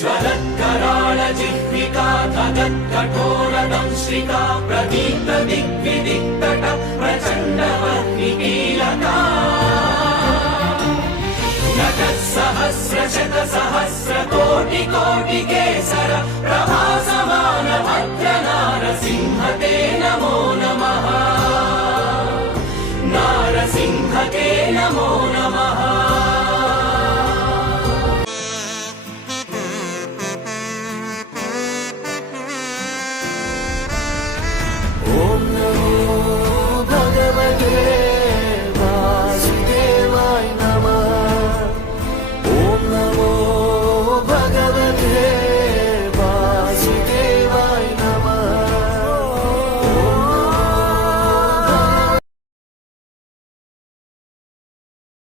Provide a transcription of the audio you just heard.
ज्वलत्कराळ जिह्विका तदत्कठोरदंश्रिका प्रदीप्त दिग्विदिक्तट प्रचण्डवह्निकीलका सहस्रशतसहस्रकोटिकोटिकेसर प्रभासमान भद्रनारसिंह ते नमो नमः नारसिंह ते नमो नमः।